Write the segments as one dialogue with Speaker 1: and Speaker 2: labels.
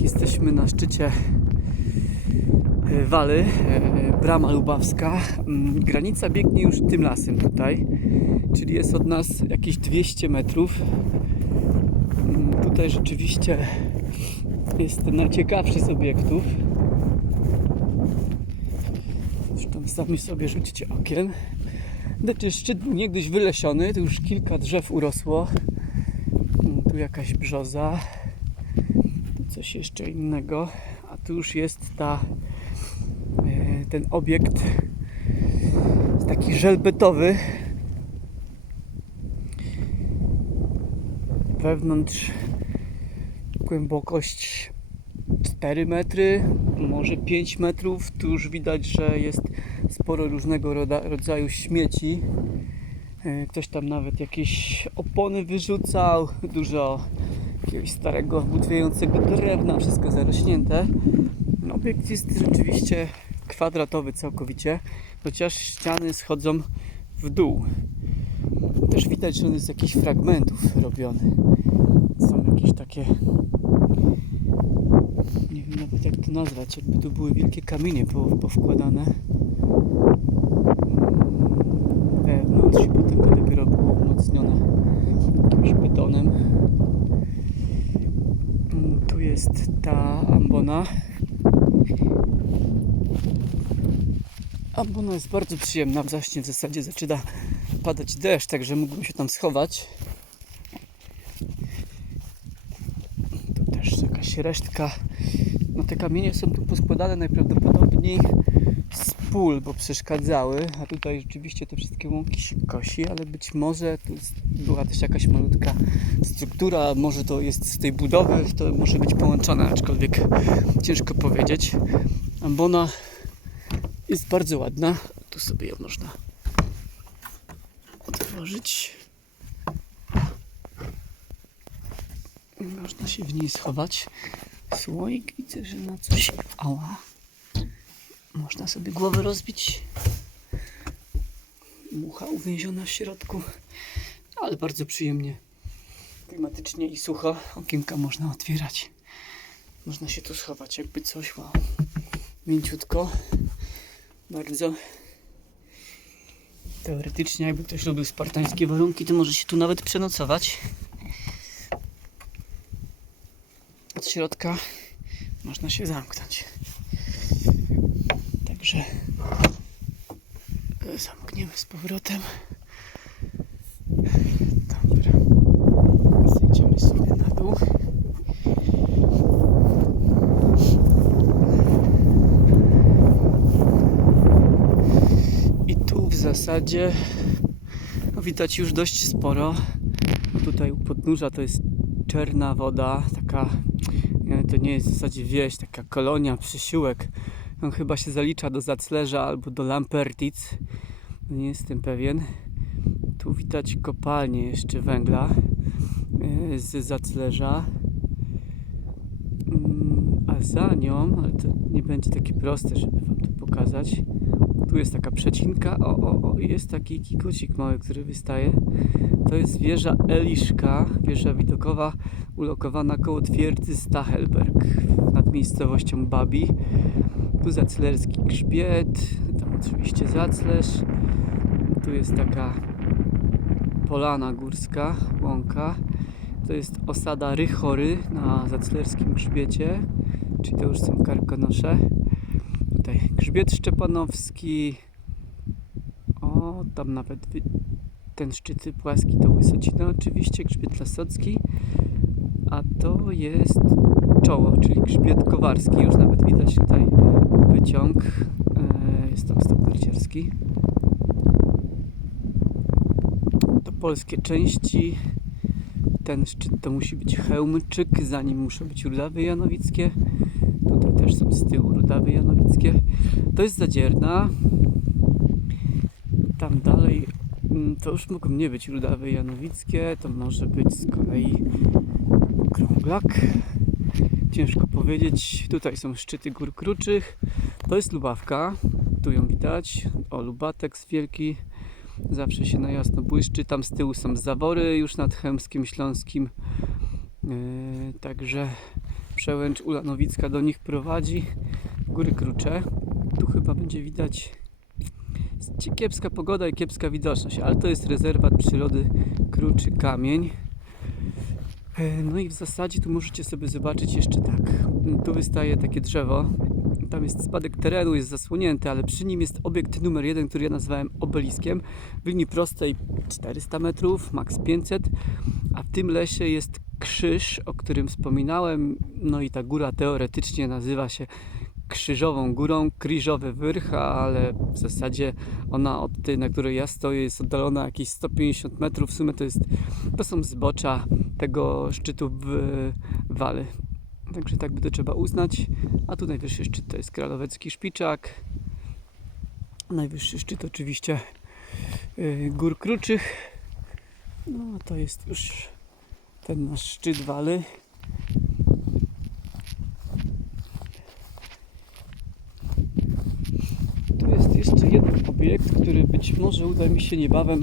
Speaker 1: Tak, jesteśmy na szczycie e, Waly, e, Brama Lubawska. Mm, Granica biegnie już tym lasem tutaj, czyli jest od nas jakieś 200 metrów. Mm, Tutaj rzeczywiście jest najciekawszy z obiektów. Zresztą sami sobie rzucicie okiem. Znaczy szczyt był niegdyś wylesiony, tu już kilka drzew urosło. Mm, Tu jakaś brzoza, coś jeszcze innego, a tu już jest ta, e, ten obiekt taki żelbetowy. Wewnątrz głębokość 4 metry, może 5 metrów. Tu już widać, że jest sporo różnego rodzaju śmieci. E, Ktoś tam nawet jakieś opony wyrzucał, dużo jakiegoś starego, butwiejącego drewna, wszystko zarośnięte. No, Obiekt jest rzeczywiście kwadratowy całkowicie, chociaż ściany schodzą w dół. Też widać, że on jest z jakichś fragmentów robiony. Są jakieś takie nie wiem nawet jak to nazwać, jakby tu były wielkie kamienie po, powkładane wewnątrz i potem to dopiero było umocnione jakimś betonem. Jest ta ambona. Ambona jest bardzo przyjemna, właśnie w zasadzie zaczyna padać deszcz, także mógłbym się tam schować. Tu też jakaś resztka. No te kamienie są tu poskładane najprawdopodobniej z pól, bo przeszkadzały, a tutaj rzeczywiście te wszystkie łąki się kosi, ale być może tu była też jakaś malutka struktura, może to jest z tej budowy, to może być połączone, aczkolwiek ciężko powiedzieć. Ambona jest bardzo ładna, tu sobie ją można otworzyć. Można się w niej schować. Słoik widzę, że na coś. Ała. Można sobie głowę rozbić. Mucha uwięziona w środku. Ale bardzo przyjemnie. Klimatycznie i sucho. Okienka można otwierać. Można się tu schować, jakby coś. Wow. Mięciutko. Bardzo. Teoretycznie, jakby ktoś lubił spartańskie warunki, to może się tu nawet przenocować. Od środka można się zamknąć. Także e, zamkniemy z powrotem. Dobra. Zejdziemy sobie na dół. I tu w zasadzie widać już dość sporo. Tutaj u podnóża to jest czerna woda, taka nie, to nie jest w zasadzie wieś, taka kolonia, przysiłek. On chyba się zalicza do Zaclerza albo do Lampertic. Nie jestem pewien. Tu widać kopalnię jeszcze węgla yy, z Zaclerza. Mm, A za nią, ale to nie będzie takie proste, żeby Wam to pokazać. Tu jest taka przecinka, o, o, o, jest taki kikucik mały, który wystaje. To jest wieża Eliszka, wieża widokowa ulokowana koło twierdzy Stachelberg nad miejscowością Babi. Tu zaclerski grzbiet, tam oczywiście zaclerz. Tu jest taka polana górska, łąka. To jest osada Rychory na zaclerskim grzbiecie, czyli to już są karkonosze. Tutaj grzbiet szczepanowski. O, tam nawet ten szczyt płaski to Wysocina oczywiście, grzbiet lasocki. A to jest czoło, czyli grzbiet kowarski. Już nawet widać tutaj wyciąg. E, Jest tam stop narciarski. To polskie części. Ten szczyt to musi być Chełmczyk, za nim muszą być Rudawy Janowickie. Tutaj też są z tyłu Rudawy Janowickie. To jest Zadzierna. Tam dalej mm, to już mogą nie być Rudawy Janowickie, to może być z kolei Krąglak. Ciężko powiedzieć. Tutaj są szczyty gór kruczych. To jest Lubawka. Tu ją widać. O, Lubatek z wielki. Zawsze się na jasno błyszczy. Tam z tyłu są zawory już nad Chełmskim Śląskim. Yy, także przełęcz Ulanowicka do nich prowadzi. Góry Krucze. Tu chyba będzie widać kiepska pogoda i kiepska widoczność, ale to jest rezerwat przyrody Kruczy Kamień. E, No i w zasadzie tu możecie sobie zobaczyć jeszcze tak. Tu wystaje takie drzewo. Tam jest spadek terenu, jest zasłonięty, ale przy nim jest obiekt numer jeden, który ja nazwałem obeliskiem. W linii prostej 400 metrów, maks 500, a w tym lesie jest krzyż, o którym wspominałem. No i ta góra teoretycznie nazywa się Krzyżową Górą, Krzyżowy Wyrch, ale w zasadzie ona od tej, na której ja stoję, jest oddalona jakieś 150 metrów. W sumie to, jest, to są zbocza tego szczytu w Waly. Także tak by to trzeba uznać. A tu najwyższy szczyt to jest Kralowecki Szpiczak. Najwyższy szczyt oczywiście yy, Gór Kruczych. No to jest już ten nasz szczyt Waly. Tu jest jeszcze jeden obiekt, który być może uda mi się niebawem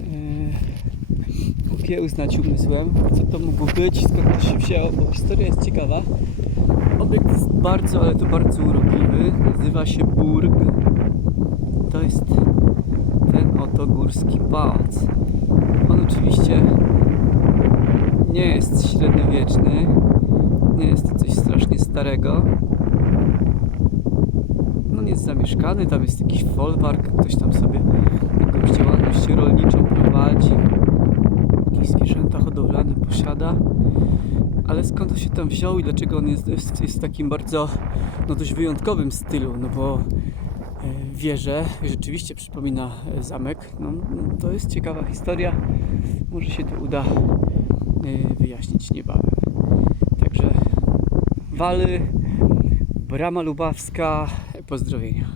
Speaker 1: e, okiełznać umysłem. Co to mogło być, skąd to się wzięło, bo historia jest ciekawa. Obiekt jest bardzo, ale to bardzo urokliwy. Nazywa się Burg. To jest ten oto górski pałac. On oczywiście nie jest średniowieczny. Nie jest to coś strasznie starego. Zamieszkany, tam jest jakiś folwark, ktoś tam sobie jakąś działalność rolniczą prowadzi. Jakieś zwierzęta hodowlane posiada. Ale skąd on się tam wziął i dlaczego on jest, jest, jest w takim bardzo no dość wyjątkowym stylu, no bo e, wieże rzeczywiście przypomina e, zamek. No, no, to jest ciekawa historia. Może się to uda e, wyjaśnić niebawem. Także Waly, Brama Lubawska, pozdrowienia.